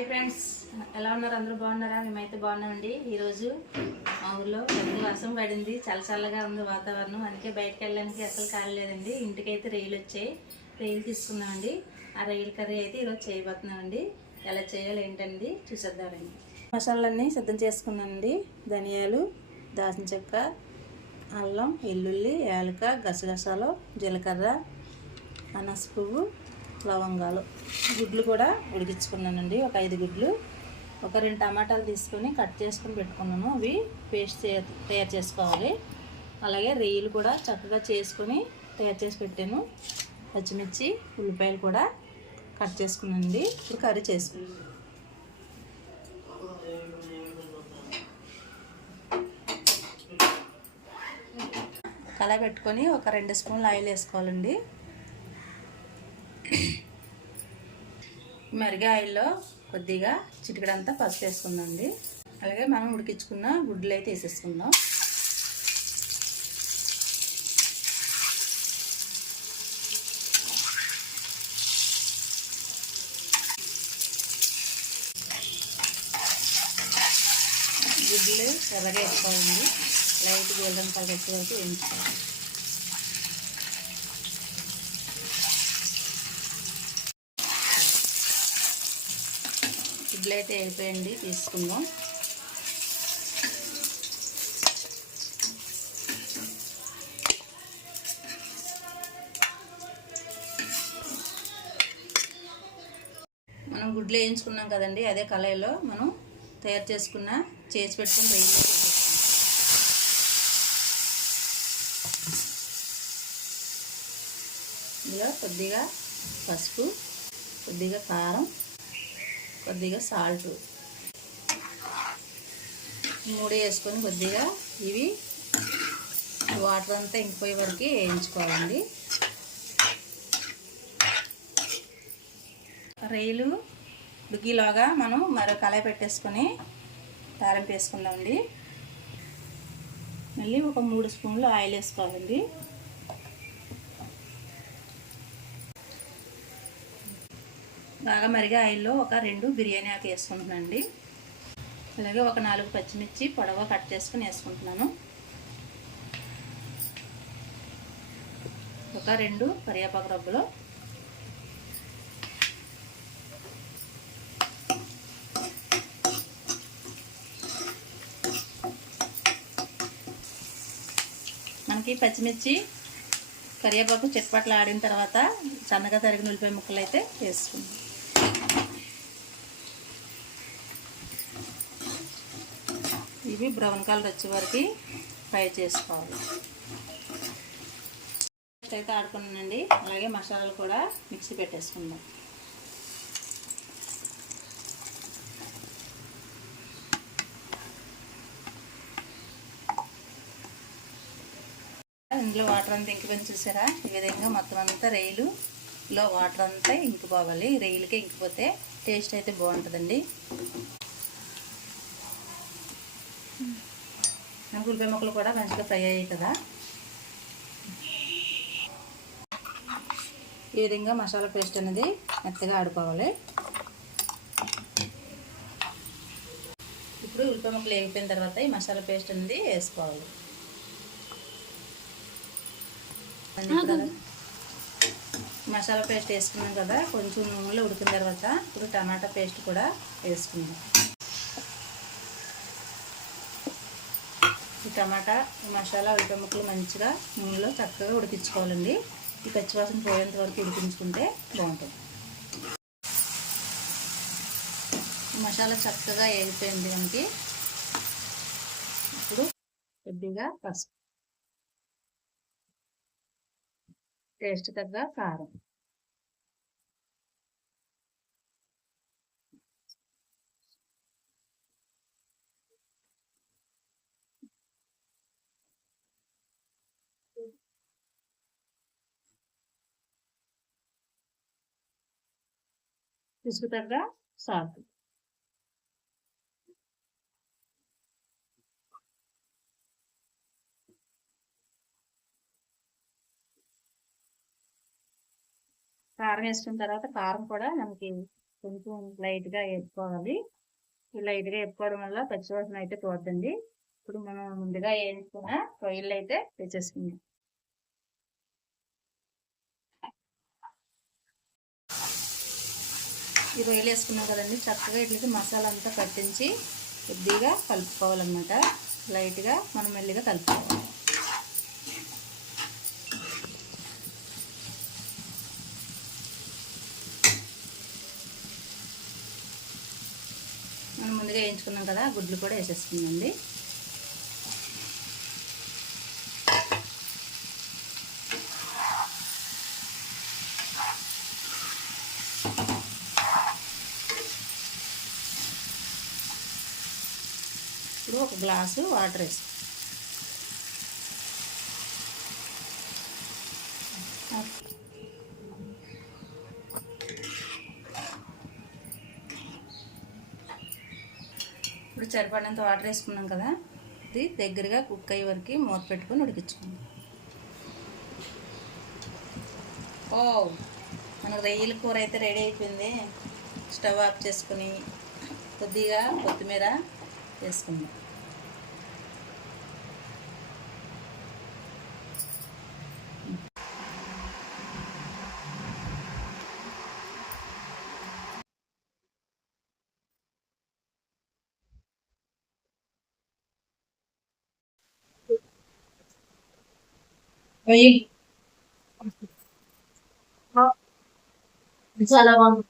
Hi friends. ఎలా ఉన్నారు? అందరూ బాగున్నారా? మేమైతే బాగున్నామండి. ఈరోజు మా ఊర్లో పెద్ద వర్షం పడింది. చల్ల చల్లగా ఉంది వాతావరణం. అందుకే బయటకు వెళ్ళడానికి అసలు కాలేదండి ఇంటికైతే రైలు వచ్చాయి. రైలు తీసుకున్నామండి ఆ రైలు కర్రీ అయితే ఈరోజు చేయబోతున్నామండి. ఎలా చేయాలో ఏంటండి చూసేద్దామండి. మసాలాలన్నీ సిద్ధం చేసుకున్నానండి. ధనియాలు దాచిన చెక్క అల్లం వెల్లుల్లి యాలక గసగసాలు జీలకర్ర అనస పువ్వు లవంగాలు. గుడ్లు కూడా ఉడికించుకున్నానండి. ఒక ఐదు గుడ్లు. ఒక రెండు టమాటాలు తీసుకొని కట్ చేసుకొని పెట్టుకున్నాను. అవి పేస్ట్ తయారు చేసుకోవాలి. అలాగే రొయ్యలు కూడా చక్కగా చేసుకొని తయారు చేసి పెట్టాను. పచ్చిమిర్చి ఉల్లిపాయలు కూడా కట్ చేసుకున్నానండి. ఇప్పుడు కర్రీ చేసుకున్నాను కళ పెట్టుకొని ఒక రెండు స్పూన్లు ఆయిల్ వేసుకోవాలండి. మరిగే ఆయిల్లో కొద్దిగా చిటికడంతా పసుపు వేసుకుందండి అలాగే మనం ఉడికించుకున్న గుడ్లు అయితే వేసేసుకుందాం. గుడ్లు ఎర్రగా వేసుకోవాలండి. లైట్ గోల్డెన్ కలర్ వచ్చే వరకు వేయించుకోవాలి. గుడ్లు అయితే అయిపోయండి తీసుకుందాం. మనం గుడ్లు వేయించుకున్నాం కదండి అదే కళాయిలో మనం తయారు చేసుకున్న చేసి పెట్టుకుని రొయ్యలు ఇందులో కొద్దిగా పసుపు కొద్దిగా కారం కొద్దిగా సాల్ట్ మూడు వేసుకొని కొద్దిగా ఇవి వాటర్ అంతా ఇంకిపోయే వరకు వేయించుకోవాలండి. రైలు ఉడికిలోగా మనం మరో కళాయి పెట్టేసుకొని తాలింపు వేసుకుందామండి. మళ్ళీ ఒక మూడు స్పూన్లు ఆయిల్ వేసుకోవాలండి. బాగా మరిగే ఆయిల్లో ఒక రెండు బిర్యానీ ఆకు వేసుకుంటున్నానండి. అలాగే ఒక నాలుగు పచ్చిమిర్చి పొడవ కట్ చేసుకుని వేసుకుంటున్నాను. ఒక రెండు కరివేపాకు రబ్బులు మనకి పచ్చిమిర్చి కరివేపాకు చెట్పట్లు ఆడిన తర్వాత సన్నగా తరిగిన ఉల్లిపాయ ముక్కలు అయితే వేసుకుందాం. ఇవి బ్రౌన్ కలర్ వచ్చే వరకు ఫ్రై చేసుకోవాలి. అయితే ఆడుకున్నానండి. అలాగే మసాలాలు కూడా మిక్సీ పెట్టేసుకుందాం. ఇందులో వాటర్ అంతా ఇంకిపోయింది చూసారా? ఈ విధంగా మొత్తం అంతా రైలులో వాటర్ అంతా ఇంకిపోవాలి. రైలుకే ఇంకిపోతే టేస్ట్ అయితే బాగుంటుందండి. ఉల్లిపాయ ముక్కలు కూడా మంచిగా ఫ్రై అయ్యాయి కదా. ఈ విధంగా మసాలా పేస్ట్ అనేది మెత్తగా ఆడుకోవాలి. ఇప్పుడు ఉల్లిపాయ ముక్కలు వేగిపోయిన తర్వాత ఈ మసాలా పేస్ట్ అనేది వేసుకోవాలి. మసాలా పేస్ట్ వేసుకున్నాం కదా కొంచెం నూనెలో ఉడికిన తర్వాత ఇప్పుడు టమాటా పేస్ట్ కూడా వేసుకుందాం. ఈ టమాటా ఈ మసాలా ఉల్లిపాయ ముక్కలు మంచిగా నూనెలో చక్కగా ఉడికించుకోవాలండి. ఈ పచ్చివాసన పోయేంత వరకు ఉడికించుకుంటే బాగుంటుంది. మసాలా చక్కగా వేగిపోయింది మనకి. ఇప్పుడు కొద్దిగా పసుపు. టేస్ట్ తగ్గ కారం. రుచికి తగ్గ సాల్ట్ కారం వేసుకున్న తర్వాత కారం కూడా మనకి కొంచెం లైట్గా వేసుకోవాలి ఈ లైట్గా వేసుకోవడం వల్ల పచ్చివాసన అయితే పోతుంది ఇప్పుడు మనం ముందుగా వేయించుకున్న రొయ్యలు అయితే తెచ్చేసుకుందాం ఈ రొయ్యలు వేసుకున్నాం కదండి చక్కగా ఇట్లకి మసాలా అంతా పట్టించి కొద్దిగా కలుపుకోవాలన్నమాట. లైట్గా మనం మెల్లిగా కలుపుకోవాలి. మనం ముందుగా వేయించుకున్నాం కదా గుడ్లు కూడా వేసేసుకుందండి ఇప్పుడు ఒక గ్లాసు వాటర్ వేసి ఇప్పుడు సరిపడినంత వాటర్ వేసుకున్నాం కదా ఇది దగ్గరగా కుక్ అయ్యే వరకు మూత పెట్టుకొని ఉడికించుకుందాం ఓ మన రొయ్యల కూర అయితే రెడీ అయిపోయింది. స్టవ్ ఆఫ్ చేసుకుని కొద్దిగా కొత్తిమీర వేసుకుందాం చాలా బాగుంది